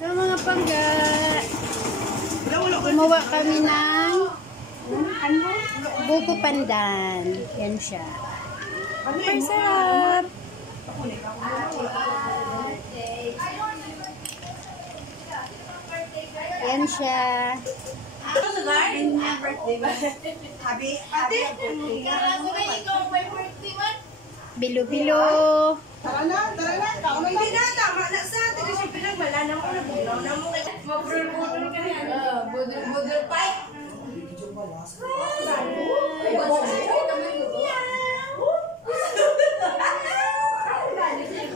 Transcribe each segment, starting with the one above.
So mga pangga, gumawa kami ng buko pandan. Yan siya. Ang sarap. Yan siya. Bilo-bilo. Tara na. Hindi na, tama na sa atin. Kasi pinagmala na mo na bunaw na mo. Mabudol ka niya. Budol pa.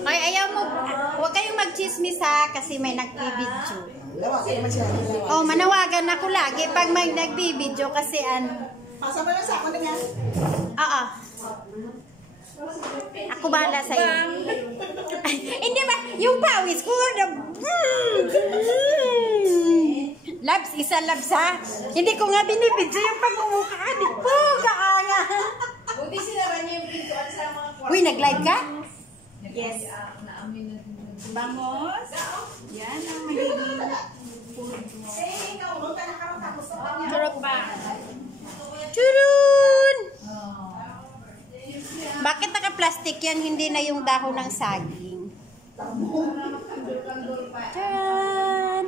Ay, ayaw mo. Huwag kayong mag-chismis ha, kasi may nagbibidyo. Oh, manawagan ako lagi pag may nagbibidyo kasi ano. Pasama na sa ako na yan. Oo. Ako bahala sa'yo. Hindi ba? Yung pawis ko. Labs, isa labs ha. Hindi ko nga binibidyo yung pagmumukha. Di po, kaanga. Buti sinara niya yung pinto at sa mga kwarto. Uy, nag-live ka? Yes. Vamos. Yan ang magiging food mo. Eh, ikaw, nung tanakaroon tapos sa kanya. Turok ba? Turun! Bakit naka-plastic yan? Hindi na yung dahon ng saging. Tadaan!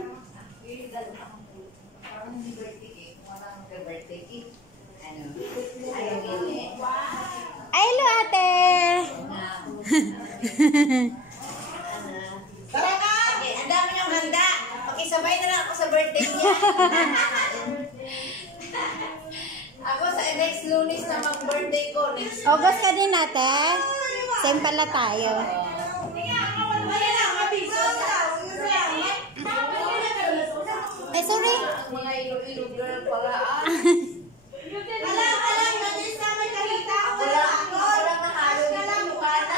Ay, hello ate! Tara ka! Ang dami niyang handa. Pakisabay na lang ako sa birthday niya. Ako sa next Lunes na mag-birthday ko. August ka din ate? Same pala tayo. Ay, sorry. Mga ilog-ilog girl pala. Alam, natin sa may kalita. Wala ako. Wala mahalo nito yung bata.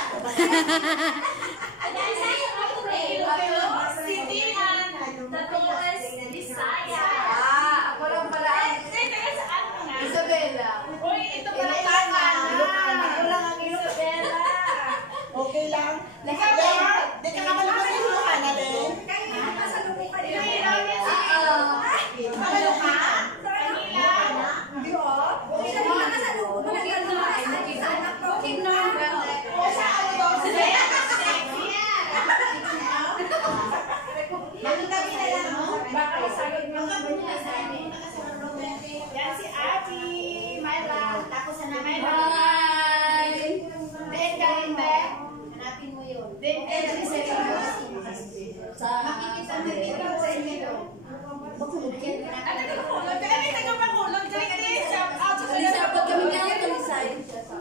Ako lang pala. Isabela. Uy, ito pala Ilocana. Ako lang ang Isabela. Okay lang. Di ka kamalunod sa Ilocana din? Kaya ka sa lumukan din. Kamalo ka? Di ba? Okay ka sa lumukan. Okay na. O sa ano daw? Magtabi na lang. Baka isagod mo ka ba niya sa amin? Yan si Abby, Myla, tapos na Myla. Bye! Then, galing ba? Hanapin mo yun. Then, makikita mo dito sa inyo. Makulog yan. Ano ka makulog? Ano ka makulog?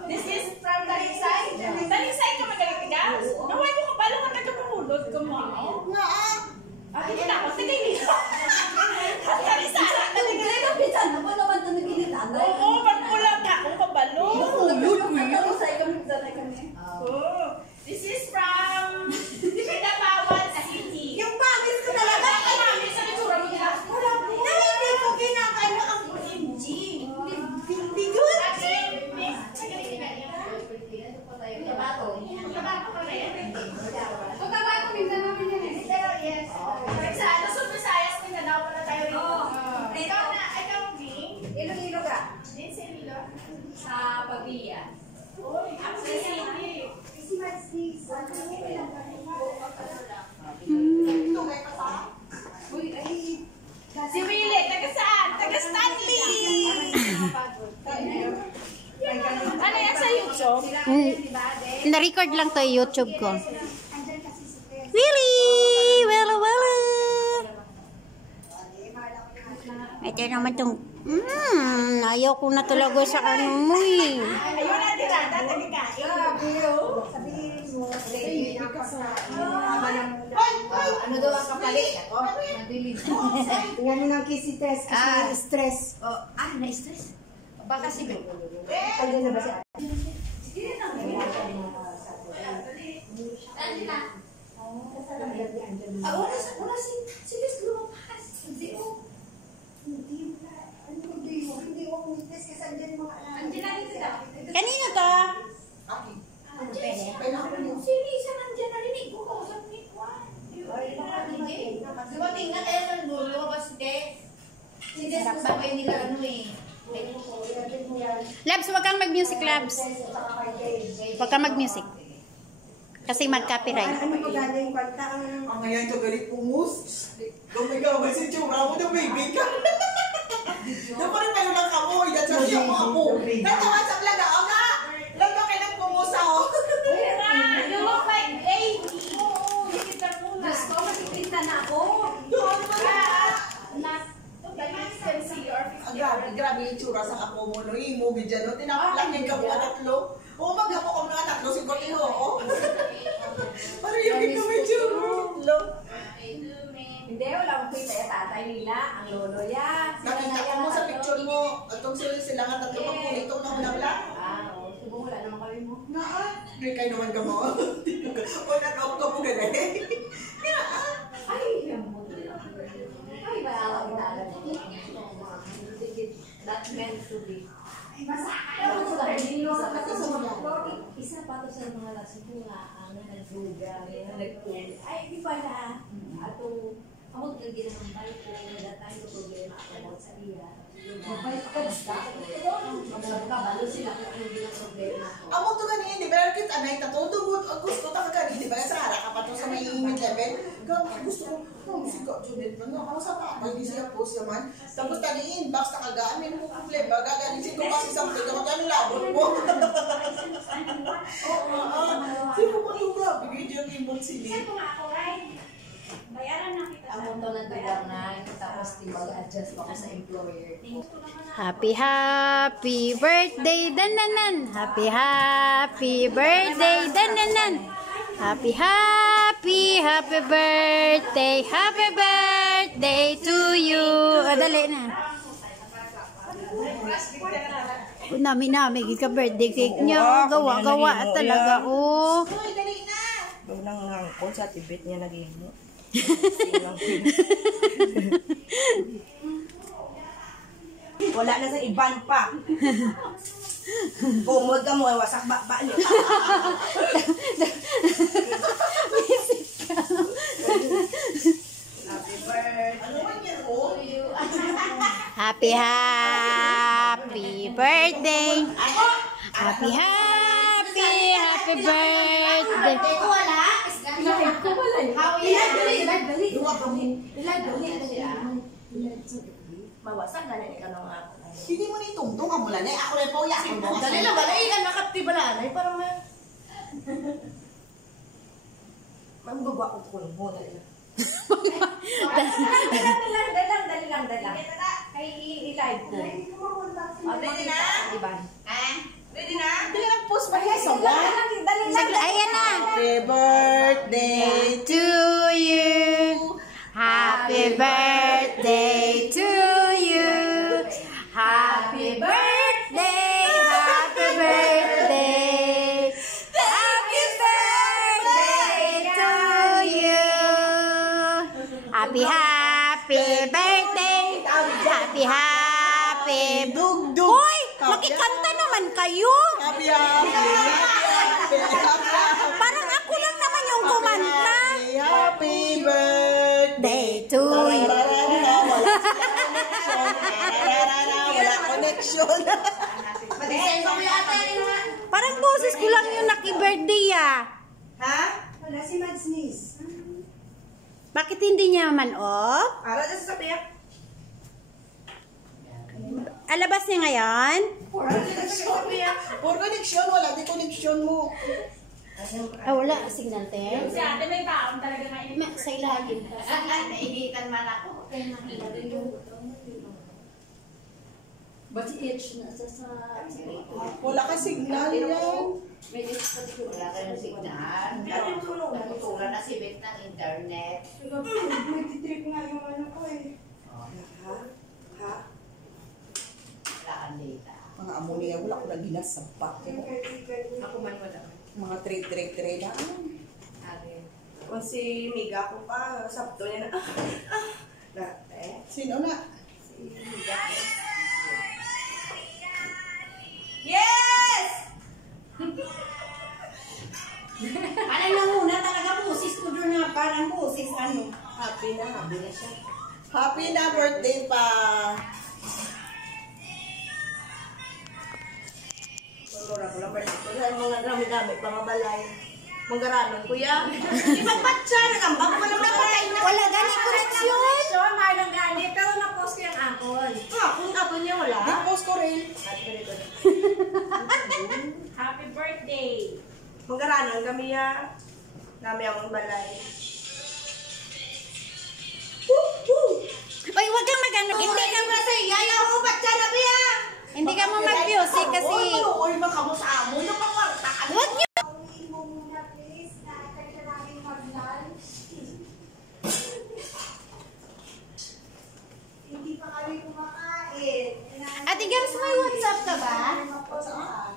This is from Talisay. Talisay ka magalitiga? Naway ko kapalo ka taga-makulog ka mo. Nga ah! Hindi na ako, sige nito. Talisay! Talisay ka pisan. Ako naman ito naginitan. Oo, magkulang ka kung kabalo. Talisay kami, talisay kami. This is from Pinapawan City. Yung pangis ko talaga. Ang pangis sa natura mo nila. Na hindi ko kinakain ang OMG. Hindi good. Kabato ka rin. Kung kabato, minsan namin yan eh. Yes. Sa Luzon, Visayas, Mindanao pala tayo rin. Ikaw na, ikaw Ging. Iloilo ka? Din sa Iloilo? Sa Paglia. Ako sa City. Si Willie, taga saan? Taga Stanley! Ano yan sa YouTube? Na-record lang to yung YouTube ko. Willie! Wala. Ito naman itong ayaw ko na talaga sa ano mo eh. Ayun na tirada, taga-kain. Sabihin mo, ano daw ang kapalit? Madilim. Tingnan mo ng kissy test kasi stress. Na-stress? Baka si Ben. Andiyan na ba siya? Sige na. Wala si Liz lumapas. Hindi ako mitis kasi andyan mga anak. Andyan na rin sila. Kanino to? Si Lisa nandyan narinig ko. Kausap ni Juan. dumating na kaya sa dulo kasi hindi sa sabay nila ano eh. Labs, wag kang mag-music, Labs. Wag kang mag-music. Kasi mag-copyright. Ano ba galing kwanta ang ngayon to galit pumus? Gumagawa si Chura mo na baby ka. Doon pa rin kayo ng kamoy. That's why siya mo ako. Natawa sa plaga. O nga! Lalo kayo ng pumusa o. You look like baby. Oo, nakita mo na. Diyos ko, makikita na ako. Doon pa rin. Grabe yung tsura sa ako mo. No? Yung movie dyan. No? Tinapalangin ka mo tatlo. Oo, magkamo ko mga tatlo. Siguro ino ako. Parang yung ikaw may tsura. Hindi, wala akong kita yung tatay nila. Ang lolo yan. Nakita ko mo sa picture mo. Atong sila nga tatlo magpunitong na unang lang. Oo. Siguro wala naman kami mo. Naan. Hindi kayo naman ka mo. O nanok ka mo ganun. Ay, yan mo. Ay, wala akong inalam. That meant to be. Isa pa to sa mga lasing nga ang nagduga, nagpuli. Ay, di pala. Ato, ako nagiging ng balik ko na tayo problema ako sa iya. Mabalik ka basta. Magkabalo sila kung ano din ang problema ko. Amo to ganin, di ba? Kit anay tatutugod. Gusto ta ka ganin, di ba? Sa harap ka pa to sa may imid level. Gusto ko, musika, Judith. Ano sa pa? Pag di siya post naman. Tapos taniin, box na kagaan. May mga problema. Gaganin siya kung kasi sa pwede ko tayo labot mo. Sino mo ito ba? Bigay dyan imot sili. Bayaran na kita. Ako to nagdugar na, tapos di mag-adjust ako sa employer. Happy, happy birthday, dananan. Happy, happy birthday, dananan. Happy, happy, happy birthday to you. Dali na. Nami, ka birthday cake niya. Gawa talaga. Oh. Doon nang ngangkol sa Tibet niya naging mo. Wala na sa iban pa. Bumod ka mo, wasak ba niyo. Happy, happy birthday. Happy, happy birthday. Wala? Ko wala. Mawasak na rin ikaw ng ako. Hindi mo na itungtong ka mula na. Ako rin po yakin mo. Dali lang ba? Ay, kan nakaptibalanay. Parang may... Mamagwa ko tulong mo. Dali lang. Dali lang. Ay, i-live ko. Ready na? Ready na? Hindi ka nag-post ba yung song? Ayan na. Happy birthday To you. Happy birthday to you. Happy birthday. Happy birthday. Happy birthday to you. Happy, happy birthday. Happy Dugdug. Hoy, makikanta naman kayo. Happy Parang ako lang naman yung kumanta. Happy birthday Day to you. Wala connection. Parang boses ko lang yung naki-birthday ah. Ha? Wala si Mads Nis. Bakit hindi niya man off? Ara na sa sabiyak. Alabas niya ngayon? For connection, wala di connection mo. Ah, wala. Signal te. Si ate may taon talaga ngayon. Sa ilalim. Naihitan man ako. Ba't si H na sa Wala ka signal yan. may wala ka ng signal. Natutulan na si Beth ng internet. Nagtitrip nga yung ano ko eh. Ha? Wala kang data. Mga ammonia, wala ko na ginasapak. Ako man wala. Mga tre na. O si Miga ko pa, sabto niya na. Sino na? Si Miga. Yes! Alam na muna talaga busis ko doon na parang busis ano. Happy na. happy na siya. Happy na birthday pa. Pagkura ko lang pa rin. Kaya mga dami-dami, pangabalay. Manggaranon, kuya. Ipagpatsa, nagambak mo lang napatay na. Wala gani koreksyon. So, malang gani. Pero na-post ko yung akon. Kung akon niya wala. Di-post ko rin. Happy birthday! Manggaranon kami ya. Nami ang balay. Oy, wag kang magano. Hindi ka Yayaw ko patsa na kuya. hindi ka mo mag-music kasi Oy, baka mo sa amo. Napakwarta ka. wag niyo. Hindi pa kami kumakain. Ate Gams, may WhatsApp ka ba? Saan?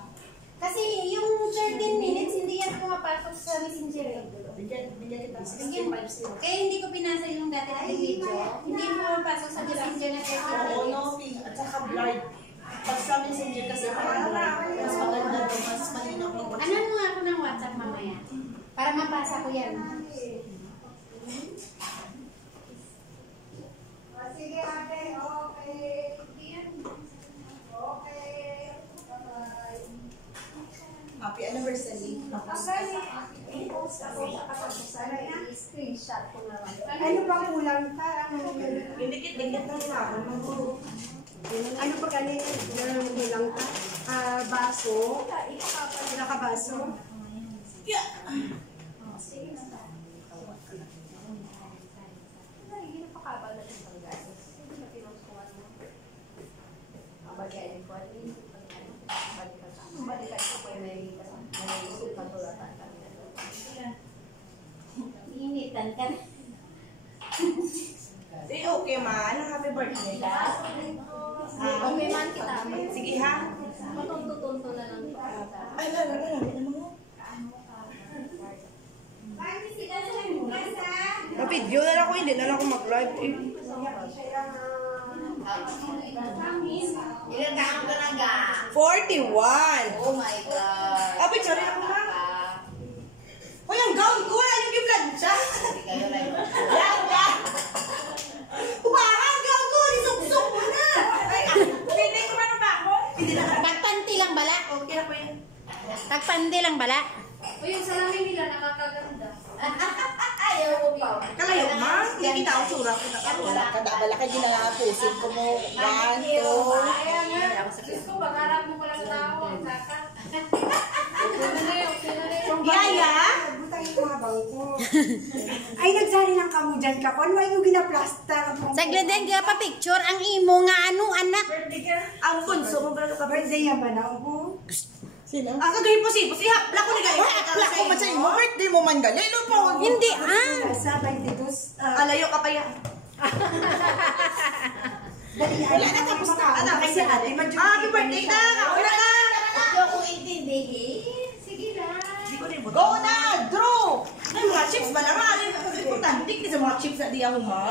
Kasi yung 13 minutes hindi yan pumapasok sa Messenger. Bigyan kita. Bigyan mo. Kaya hindi ko pinasa yung dati na video. Hindi pumapasok sa Messenger na 13 Oo, minutes. no, at saka blurred. Pag sa messenger kasi parang blurred. Mas maganda doon, mas malinaw ng WhatsApp. Ano mo ako ng WhatsApp mamaya? Para mapasa ko yan. Sige ate, okay. Okay. Bye-bye. Happy anniversary. I-post ako sa katapusan na Screenshot ko na lang. ano pang kulang ka? Yung dikit-dikit na nila. Ano pa ganito? Kulang ka? Baso? Nakabaso? Initan ka na. Okay man, happy birthday ka. Okay man kita. Sige ha. Matunto-tunto na lang. Ay, lalo. Na-video na lang ako, hindi na lang ako mag-live. Ilan taon ka na ga? 41! Oh my God. Ah, picture rin ako ha. Hoy, ang gown ko! Wala yung giplancha! Hindi kayo rin. Yan! Umahan! Gown ko! Isuksok mo na! Pwede ko man ba ako? Hindi na ka. Tagpanti lang bala. Okay na po yan. Tagpanti lang bala. O yung salamin nila nakakaganda. Ayaw mo pa. Kalayo ma? Hindi kita ang sura ko na. Wala ka na, wala ka ginagapusin ko mo. 1, 2. Diyos ko, bagarap mo palang tao. Ang saka. Yaya? Butang yung mga bangko. Ay, nagsari lang kamo dyan ka. Kung ano yung ginaplasta? Saglit din, kaya pa picture ang imo nga ano, anak. Ang bunso mo ba ka Birthday yaman ako. Sino? Ang kagayin po si hapla ko ni gayo. Wala ko man sa'yo. Birthday mo man gali. Ano pa? Hindi ah. Nasa 22. Alayo ka pa yan. Wala na tapos na. Ano, Kasi ate, happy birthday na! Kauna na! Ayaw ko intindihin. Sige na. Hindi ko rin Go na! Draw! Ay, mga chips ba lang? Importante, hindi sa mga chips na di ako man.